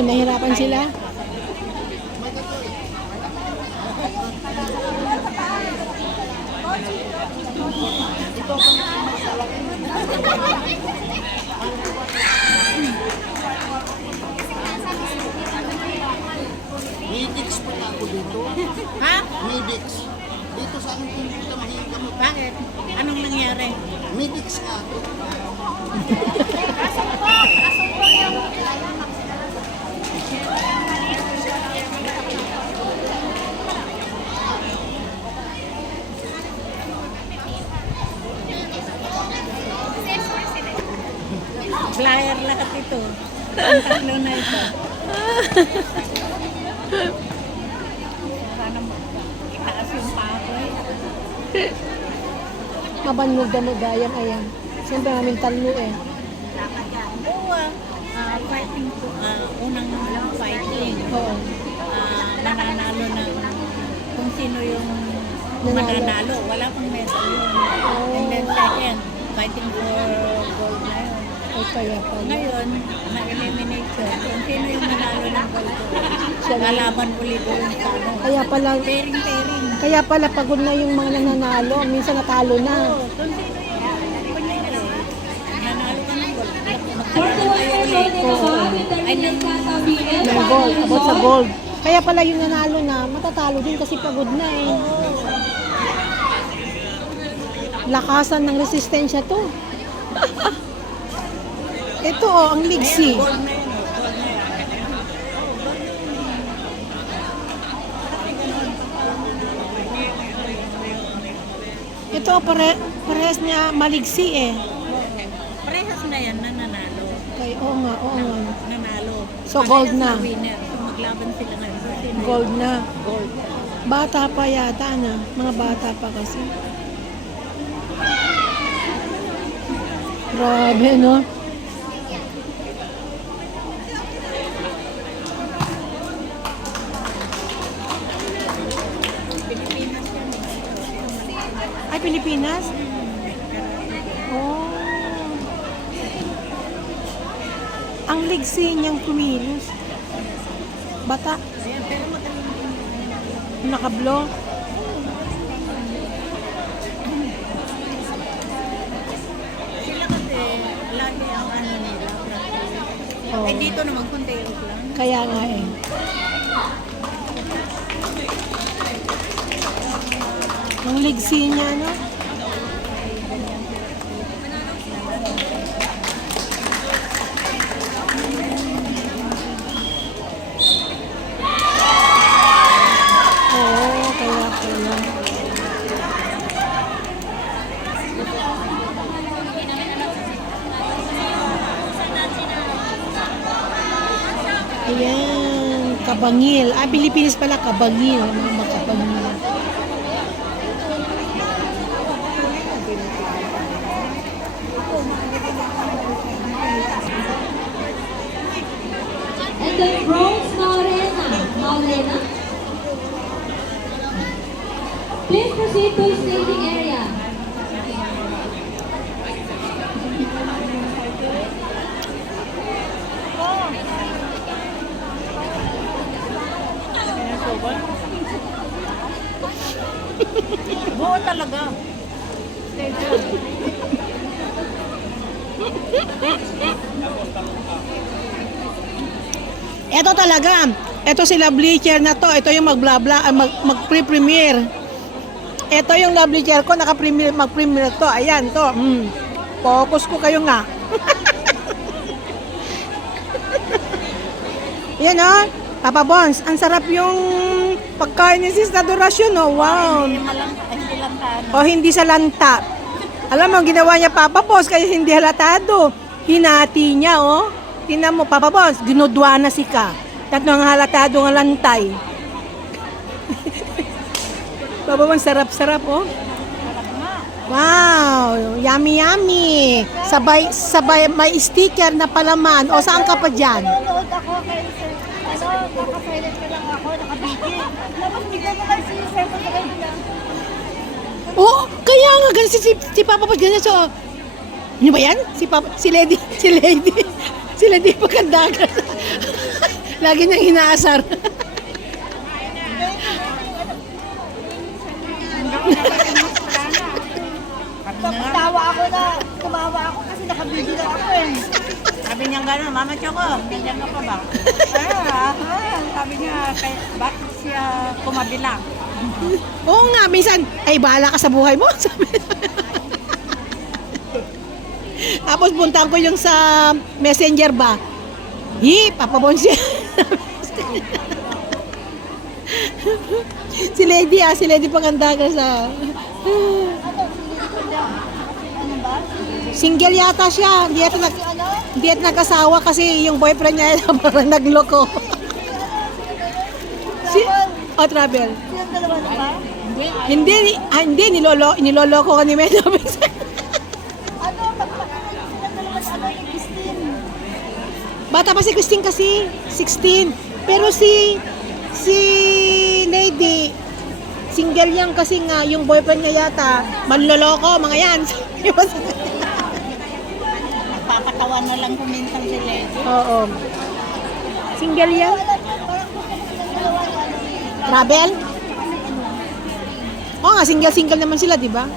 nyo, nahirapan sila. Midix pala ako dito. Ha? Midix. Dito sa aking pumunta mahilig kami. Bakit? Anong nangyari? Midix nga ako. Flyer lahat ito. Ang tatlo na ito. Sana mo. Itaas yung pako eh. Mabannog na dayan, ayan. Siyempre namin talo eh. Oo ah. Ah, fighting po. ah, unang fighting. Oo. Ah, nananalo ng kung sino yung Nanalo. mananalo. Wala pang medal yun. And then second, fighting for gold. Ay, kaya pala. Ngayon, na-elimination. Kung sino yung nanalo ng gold Siya na. lalaban ulit sa ano. Kaya pala, Pairing-pairing. kaya pala pagod na yung mga nananalo. Minsan natalo na. Oo, kung sino yung kunyari, nanalo ka ng million katabigan, May gold, about sa gold. Kaya pala yung nanalo na, matatalo din kasi pagod na eh. Lakasan ng resistensya to. Ito oh, ang ligsi. Na na. Ito pare, parehas niya maligsi eh. Parehas na yan na nanalo. Kay, oo nga, oo nga. Nanalo. So, gold na. winner. So, maglaban sila yung Gold na. Gold. Bata pa yata na. Mga bata pa kasi. Grabe, no? Ang ligsi niyang kumilos. Bata. Ayan, pero magaling. Nakablo. Sila kasi, lagi ang ano. Oh. Eh, dito naman, konti lang. Kaya nga eh. Ang ligsi niya, no? Kabangil. Ah, Pilipinas pala, kabangil. Mga kabangil. And then bronze Maurena. Maurena. Please proceed to staging area. Buo talaga. Ito talaga. Ito sila bleacher na to. Ito yung mag-bla-bla, ah, mag, mag-pre-premiere. Ito yung love bleacher ko, naka-premiere, mag-premiere to. Ayan, to. Mm. Focus ko kayo nga. Yan oh. Papa Bons, ang sarap yung pagkain ni Sis Adoracion, oh. Wow. Hindi malang, hindi lang tayo. O hindi sa lanta. Alam mo, ginawa niya Papa Boss kaya hindi halatado. Hinati niya, oh. Tingnan mo, Papa Boss, ginudwa na si ka. Tatlo ang halatado ng lantay. Papa Boss, sarap-sarap, oh. Wow, yummy yummy. Sabay sabay may sticker na palaman. O saan ka pa diyan? Nanonood ako kay Sir, naka-silent ka lang ako, naka-busy. Tapos bigla mo kasi yung cellphone sa kanila. Oo, kaya nga ganun si, si, si Papa Boss ganyan so. Ano ba yan? Si Papa, si Lady, si Lady, si Lady Pagandagan. Lagi niyang inaasar. Tawa ako na, tumawa ako kasi nakabili lang ako eh. Sabi niya gano'n, Mama Choco, nandiyan ka pa ba? ah, ah, sabi niya, kay, bakit siya kumabila? Oo nga, minsan, ay bahala ka sa buhay mo. Sabi. Tapos punta ko yung sa messenger ba. Hi, papabon siya. si Lady ah, si Lady Pangandaga sa... Ano? Single yata siya. Hindi yata, nag? Hindi yata nag-asawa kasi yung boyfriend niya parang nagloko. si, oh, travel. Silang dalawa na ba? Hindi, ah, hindi, nilolo, niloloko ka ni Medyo. Ano? Pagpakalan silang dalawa na ano. Bata pa si Christine kasi, 16. Pero si, si Lady, single yan kasi nga, yung boyfriend niya yata, manloloko, mga yan. Nagpapatawan na lang kuminsan si Lady. Oo. Single yan. Travel? Oo nga, single-single naman sila, di ba?